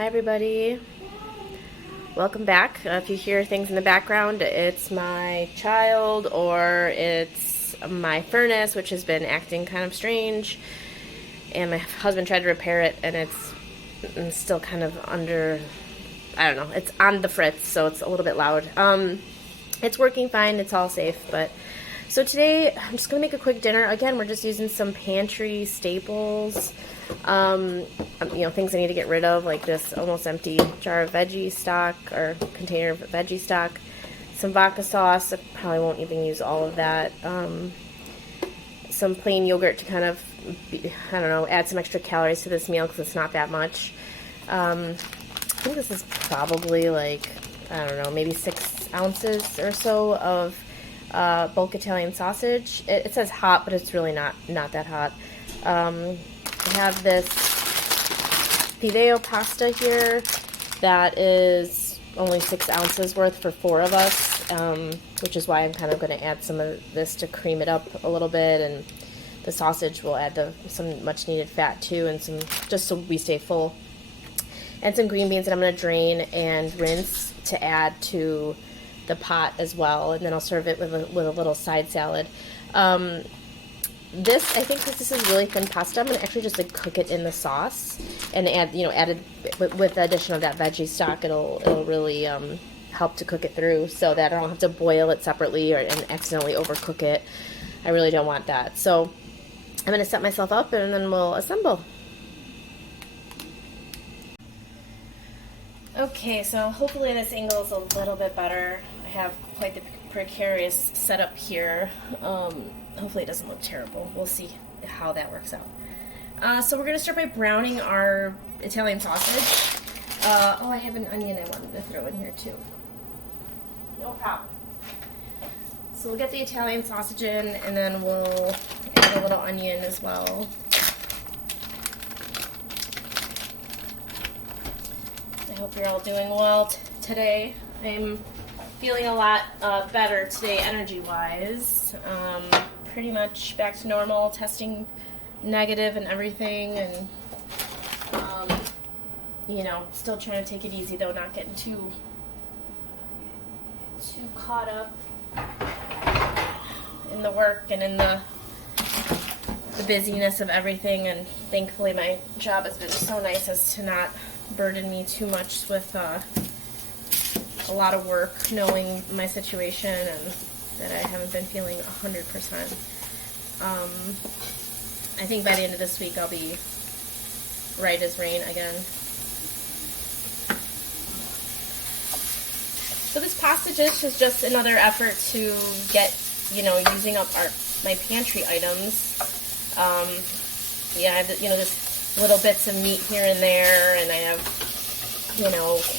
Hi everybody, welcome back. If you hear things in the background, it's my child or it's my furnace, which has been acting kind of strange, and my husband tried to repair it and it's still kind of under, I don't know, it's on the fritz, so it's a little bit loud. It's working fine, it's all safe, but so today I'm just gonna make a quick dinner. Again, we're just using some pantry staples. Things I need to get rid of, like this almost empty jar of veggie stock or container of veggie stock, some vodka sauce. I probably won't even use all of that. Some plain yogurt to kind of, add some extra calories to this meal because it's not that much. I think this is probably like, maybe 6 ounces or so of bulk Italian sausage. It says hot, but it's really not that hot. I have this Fideo pasta here that is only 6 ounces worth for 4 of us, which is why I'm kind of going to add some of this to cream it up a little bit, and the sausage will add some much needed fat too, and some just so we stay full. And some green beans that I'm going to drain and rinse to add to the pot as well, and then I'll serve it with a little side salad. I think this is really thin pasta. I'm going to actually just cook it in the sauce and added with the addition of that veggie stock, it'll really help to cook it through so that I don't have to boil it separately and accidentally overcook it. I really don't want that. So I'm going to set myself up and then we'll assemble. Okay, so hopefully this angle is a little bit better. I have quite the precarious setup here. Hopefully it doesn't look terrible. We'll see how that works out. So we're going to start by browning our Italian sausage. I have an onion I wanted to throw in here too. No problem. So we'll get the Italian sausage in, and then we'll add a little onion as well. I hope you're all doing well today. I'm feeling a lot better today energy-wise. Pretty much back to normal, testing negative and everything, and still trying to take it easy though, not getting too caught up in the work and in the busyness of everything. And thankfully my job has been so nice as to not burden me too much with a lot of work, knowing my situation and that I haven't been feeling 100%. I think by the end of this week I'll be right as rain again. So this pasta dish is just another effort to get, using up my pantry items. I have, just little bits of meat here and there, and I have,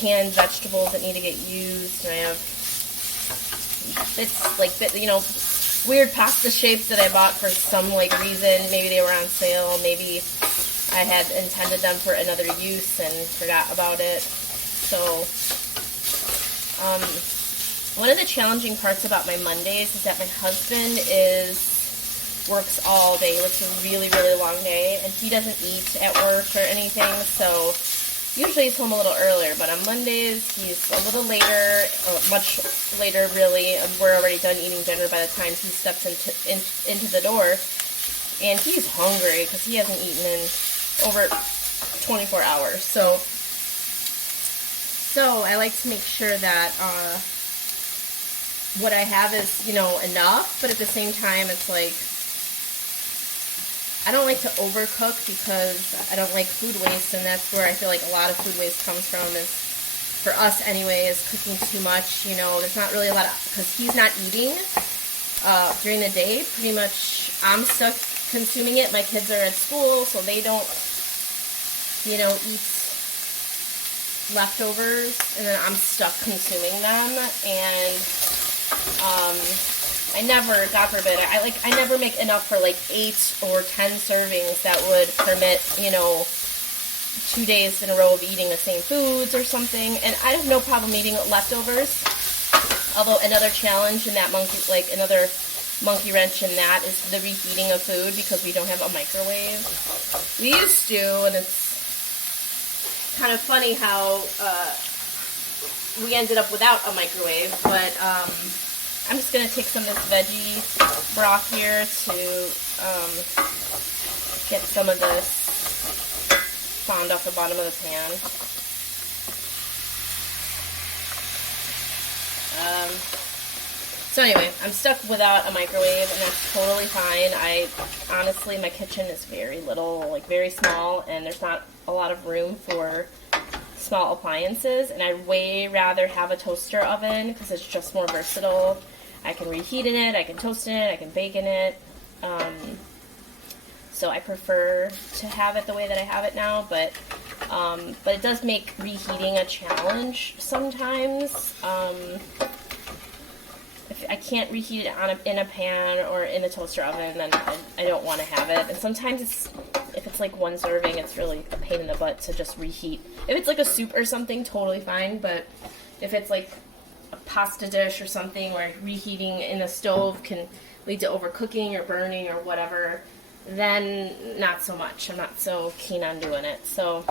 canned vegetables that need to get used, and I have weird pasta shapes that I bought for some reason. Maybe they were on sale, maybe I had intended them for another use and forgot about it. So one of the challenging parts about my Mondays is that my husband works all day, works a really, really long day, and he doesn't eat at work or anything, so usually he's home a little earlier, but on Mondays he's a little later, much later really. We're already done eating dinner by the time he steps into the door, and he's hungry because he hasn't eaten in over 24 hours. So I like to make sure that what I have is, enough, but at the same time it's I don't like to overcook because I don't like food waste, and that's where I feel like a lot of food waste comes from, is, for us anyway, is cooking too much. There's not really a lot of, because he's not eating during the day. Pretty much I'm stuck consuming it. My kids are at school, so they don't, eat leftovers, and then I'm stuck consuming them, and I never, God forbid, I never make enough for 8 or 10 servings that would permit, 2 days in a row of eating the same foods or something. And I have no problem eating leftovers. Although another challenge in that another monkey wrench in that is the reheating of food, because we don't have a microwave. We used to, and it's kind of funny how we ended up without a microwave, but I'm just going to take some of this veggie broth here to get some of this found off the bottom of the pan. So anyway, I'm stuck without a microwave, and that's totally fine. Honestly, my kitchen is very little, like very small, and there's not a lot of room for small appliances, and I'd way rather have a toaster oven because it's just more versatile. I can reheat in it, I can toast in it, I can bake in it. So I prefer to have it the way that I have it now, but it does make reheating a challenge sometimes. If I can't reheat it in a pan or in the toaster oven, then I don't want to have it. And sometimes if it's like one serving, it's really a pain in the butt to just reheat. If it's like a soup or something, totally fine, but if it's like a pasta dish or something where reheating in the stove can lead to overcooking or burning or whatever, then not so much. I'm not so keen on doing it. So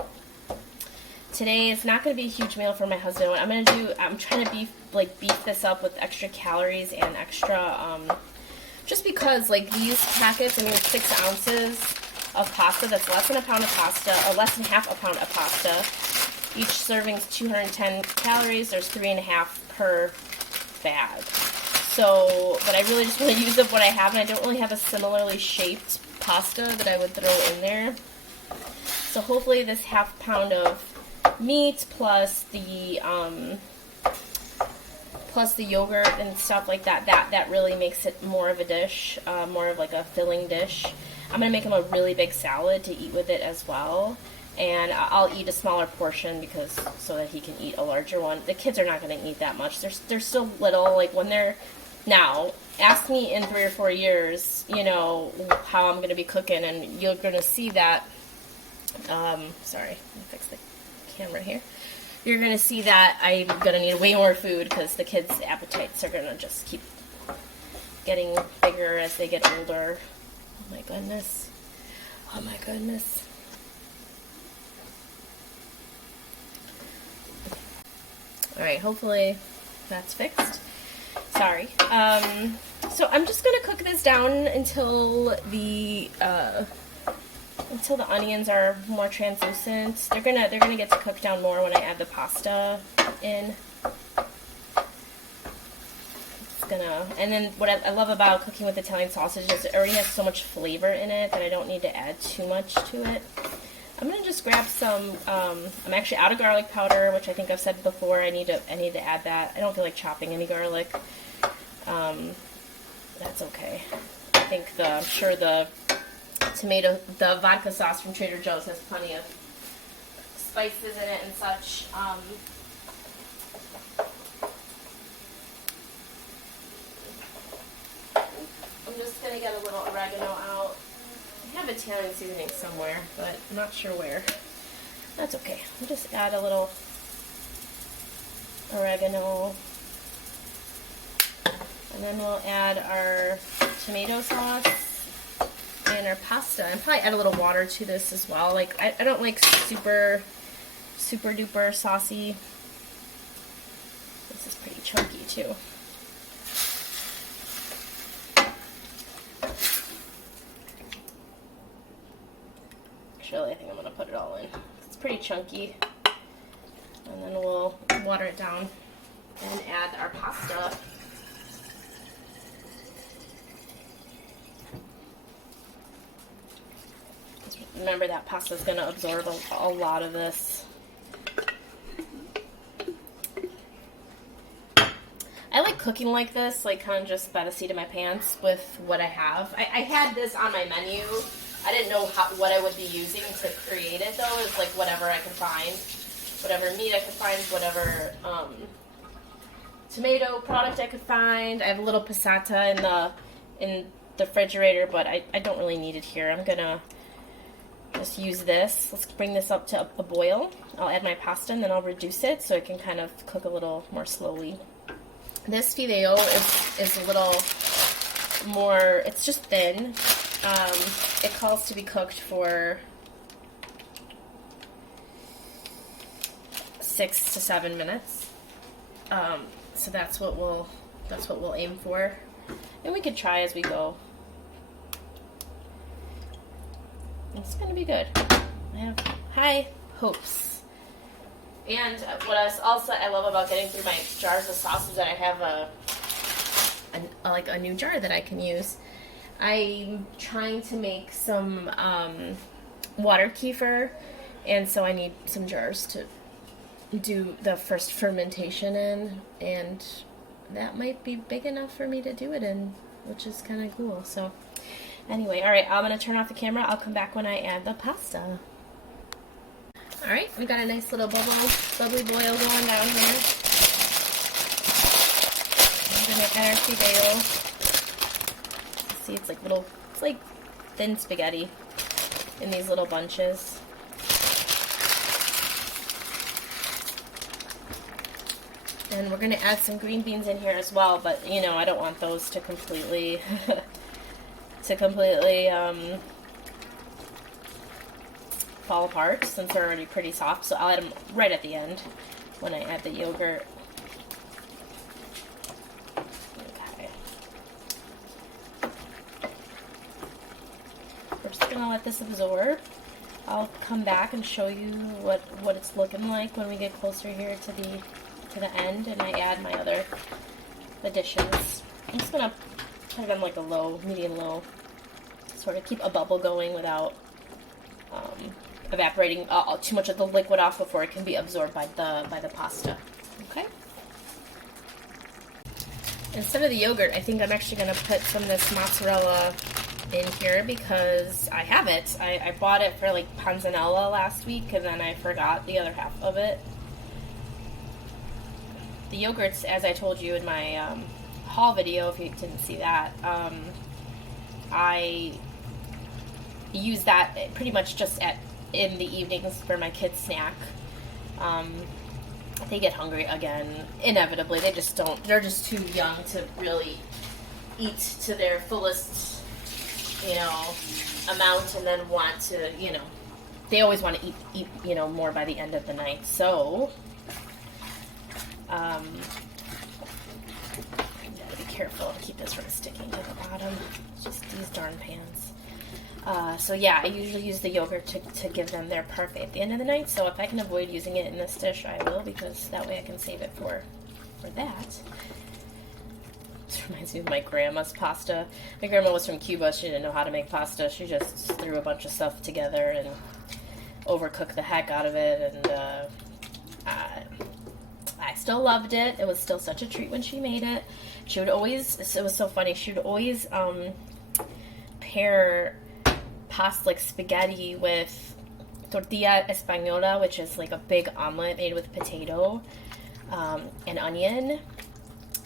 today is not going to be a huge meal for my husband. What I'm trying to beef this up with extra calories and extra, just because like these packets, I mean, 6 ounces of pasta, that's less than a pound of pasta, or less than half a pound of pasta. Each serving's 210 calories. There's 3.5 per bag. So, but I really just want to use up what I have, and I don't really have a similarly shaped pasta that I would throw in there. So hopefully this half pound of meat plus the yogurt and stuff like that really makes it more of a dish, more of like a filling dish. I'm gonna make him a really big salad to eat with it as well, and I'll eat a smaller portion so that he can eat a larger one. The kids are not gonna eat that much. They're still little. Like when they're now, ask me in 3 or 4 years, you know, how I'm gonna be cooking, and you're gonna see that. Sorry, let me fix the camera here. You're going to see that I'm going to need way more food because the kids' appetites are going to just keep getting bigger as they get older. Oh my goodness. Oh my goodness. Alright, hopefully that's fixed. Sorry. So I'm just going to cook this down until the onions are more translucent. They're gonna get to cook down more when I add the pasta in. And then what I love about cooking with Italian sausage is it already has so much flavor in it that I don't need to add too much to it. I'm gonna just grab some. I'm actually out of garlic powder, which I think I've said before. I need to add that. I don't feel like chopping any garlic. That's okay. I'm sure the vodka sauce from Trader Joe's has plenty of spices in it and such. I'm just going to get a little oregano out. I have Italian seasoning somewhere, but I'm not sure where. That's okay. I'll just add a little oregano. And then we'll add our tomato sauce and our pasta, and probably add a little water to this as well. Like I don't like super duper saucy. This is pretty chunky too. Actually, I think I'm gonna put it all in. It's pretty chunky, and then we'll water it down and add our pasta. Remember that pasta is going to absorb a lot of this. I like cooking like this, like kind of just by the seat of my pants with what I have. I had this on my menu. I didn't know what I would be using to create it though. It's like whatever I could find. Whatever meat I could find, whatever tomato product I could find. I have a little passata in the refrigerator, but I don't really need it here. I'm going to just use this. Let's bring this up to a boil. I'll add my pasta and then I'll reduce it so it can kind of cook a little more slowly. This Fideo is a little more, it's just thin. It calls to be cooked for 6 to 7 minutes. So that's what we'll aim for, and we could try as we go. It's gonna be good. I have high hopes. And what I love about getting through my jars of sauce is that I have a new jar that I can use. I'm trying to make some water kefir, and so I need some jars to do the first fermentation in, and that might be big enough for me to do it in, which is kind of cool. So anyway, all right, I'm going to turn off the camera. I'll come back when I add the pasta. All right, we got a nice little bubbly boil going down here. I'm going to add our Fideo. See, it's like thin spaghetti in these little bunches. And we're going to add some green beans in here as well, but you know, I don't want those to completely fall apart since they're already pretty soft. So I'll add them right at the end when I add the yogurt. Okay. We're just going to let this absorb. I'll come back and show you what it's looking like when we get closer here to the end, and I add my other additions. I'm just gonna put it on like a medium low, sort of keep a bubble going without evaporating too much of the liquid off before it can be absorbed by the pasta. Okay. Instead of the yogurt, I think I'm actually gonna put some of this mozzarella in here because I have it. I bought it for like panzanella last week, and then I forgot the other half of it. The yogurts, as I told you in my haul video, if you didn't see that, I use that pretty much just in the evenings for my kids' snack. They get hungry again, inevitably. They're just too young to really eat to their fullest, amount, and then want to, they always want to eat, more by the end of the night. So, gotta be careful to keep this from sticking to the bottom. Just these darn pans. So yeah, I usually use the yogurt to give them their parfait at the end of the night. So if I can avoid using it in this dish, I will, because that way I can save it for that. This reminds me of my grandma's pasta. My grandma was from Cuba. She didn't know how to make pasta. She just threw a bunch of stuff together and overcooked the heck out of it, and I still loved it. It was still such a treat when she made it. She would always, it was so funny, she would always pair pasta, like spaghetti, with tortilla española, which is like a big omelet made with potato and onion.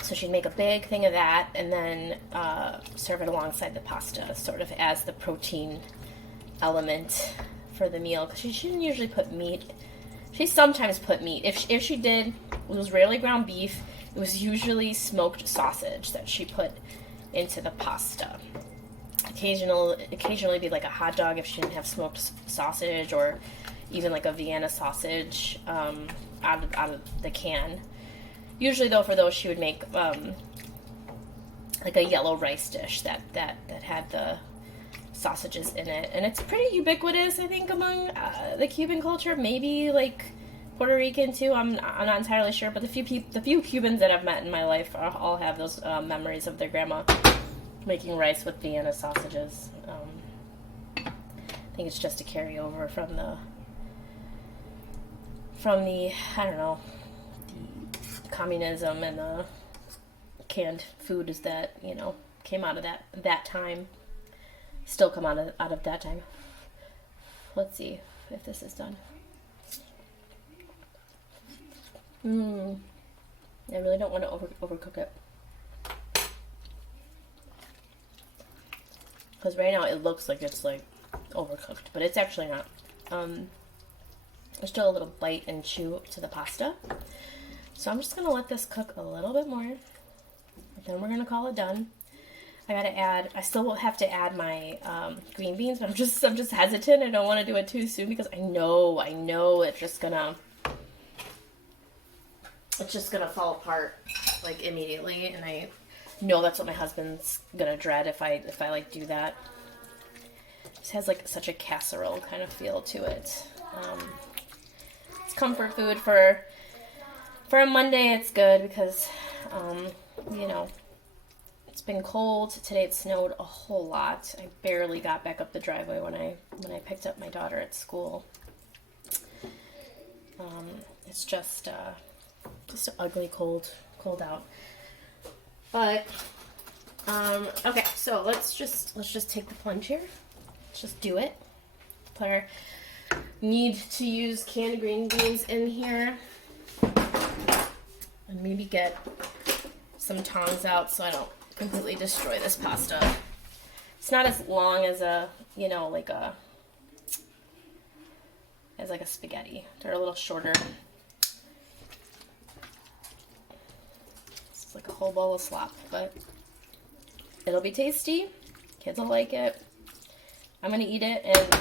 So she'd make a big thing of that and then serve it alongside the pasta, sort of as the protein element for the meal. Because she didn't usually put meat. She sometimes put meat. If she did, it was rarely ground beef. It was usually smoked sausage that she put into the pasta. Occasionally be like a hot dog if she didn't have smoked sausage, or even like a Vienna sausage out of the can. Usually, though, for those she would make like a yellow rice dish that had the sausages in it, and it's pretty ubiquitous, I think, among the Cuban culture. Maybe like Puerto Rican too. I'm not entirely sure, but the few Cubans that I've met in my life all have those memories of their grandma making rice with Vienna sausages. I think it's just a carryover from the I don't know, the communism and the canned food is that came out of that time. Still come out of that time. Let's see if this is done. I really don't want to overcook it, because right now it looks like it's like overcooked, but it's actually not. There's still a little bite and chew to the pasta, so I'm just gonna let this cook a little bit more, and then we're gonna call it done. I still will have to add my green beans, but I'm just hesitant. I don't want to do it too soon because I know it's just gonna it's just gonna fall apart like immediately, and I know that's what my husband's gonna dread if I like do that. It just has like such a casserole kind of feel to it. It's comfort food for a Monday. It's good because you know, it's been cold. Today it snowed a whole lot. I barely got back up the driveway when I picked up my daughter at school. It's just ugly cold out. But okay, so let's just take the plunge here. Let's just do it. Put our need to use canned green beans in here, and maybe get some tongs out so I don't completely destroy this pasta. It's not as long as a, you know, like a spaghetti. They're a little shorter. It's like a whole bowl of slop, but it'll be tasty. Kids will like it. I'm gonna eat it, and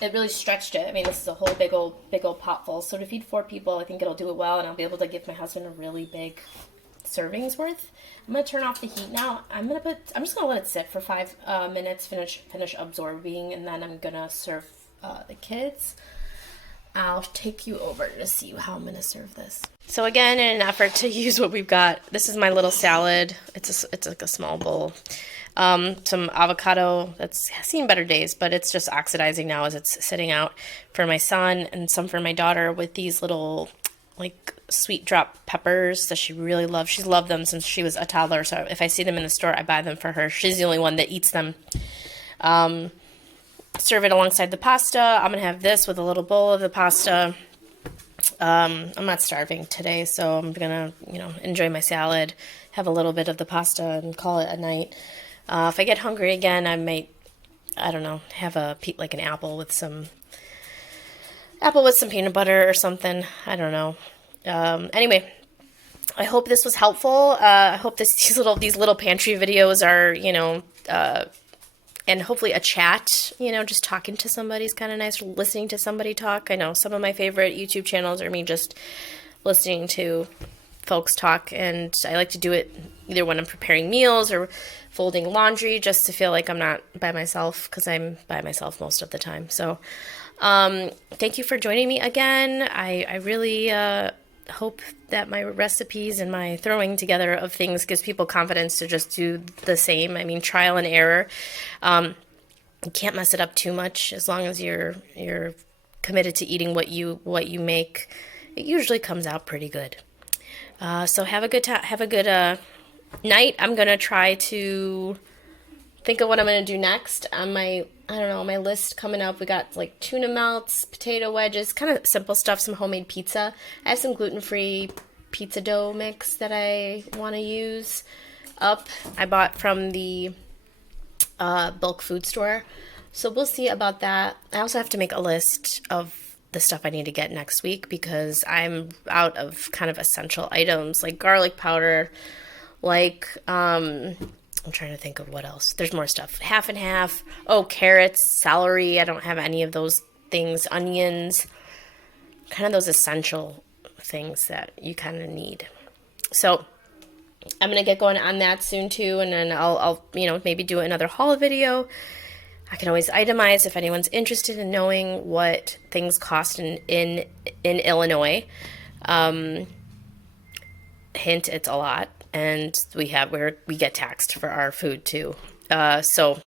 it really stretched it. I mean, this is a whole big old pot full. So to feed 4 people, I think it'll do it well, and I'll be able to give my husband a really big servings worth. I'm gonna turn off the heat now. I'm just gonna let it sit for 5 minutes, finish absorbing, and then I'm gonna serve the kids. I'll take you over to see how I'm gonna serve this. So again, in an effort to use what we've got, this is my little salad. It's like a small bowl. Some avocado that's seen better days, but it's just oxidizing now as it's sitting out, for my son, and some for my daughter, with these little like sweet drop peppers that she really loves. She's loved them since she was a toddler, so if I see them in the store, I buy them for her. She's the only one that eats them. Serve it alongside the pasta. I'm gonna have this with a little bowl of the pasta. I'm not starving today, so I'm gonna, you know, enjoy my salad, have a little bit of the pasta, and call it a night. If I get hungry again, I might, I don't know, have like an apple with some peanut butter or something. I don't know. Anyway, I hope this was helpful. I hope these little pantry videos are, you know, and hopefully a chat, you know, just talking to somebody is kind of nice, or listening to somebody talk. I know some of my favorite YouTube channels are me just listening to folks talk, and I like to do it either when I'm preparing meals or folding laundry, just to feel like I'm not by myself, because I'm by myself most of the time. So thank you for joining me again. I really hope that my recipes and my throwing together of things gives people confidence to just do the same. I mean, trial and error. You can't mess it up too much, as long as you're committed to eating what you make. It usually comes out pretty good. So have a good night. I'm gonna try to think of what I'm gonna do next on my list coming up. We got like tuna melts, potato wedges, kind of simple stuff, some homemade pizza. I have some gluten-free pizza dough mix that I want to use up. I bought from the bulk food store, so we'll see about that. I also have to make a list of the stuff I need to get next week, because I'm out of kind of essential items like garlic powder, like I'm trying to think of what else. There's more stuff. Half and half. Oh, carrots, celery. I don't have any of those things. Onions. Kind of those essential things that you kind of need. So I'm going to get going on that soon too, and then I'll maybe do another haul video. I can always itemize if anyone's interested in knowing what things cost in Illinois. Hint, it's a lot. And we get taxed for our food too. So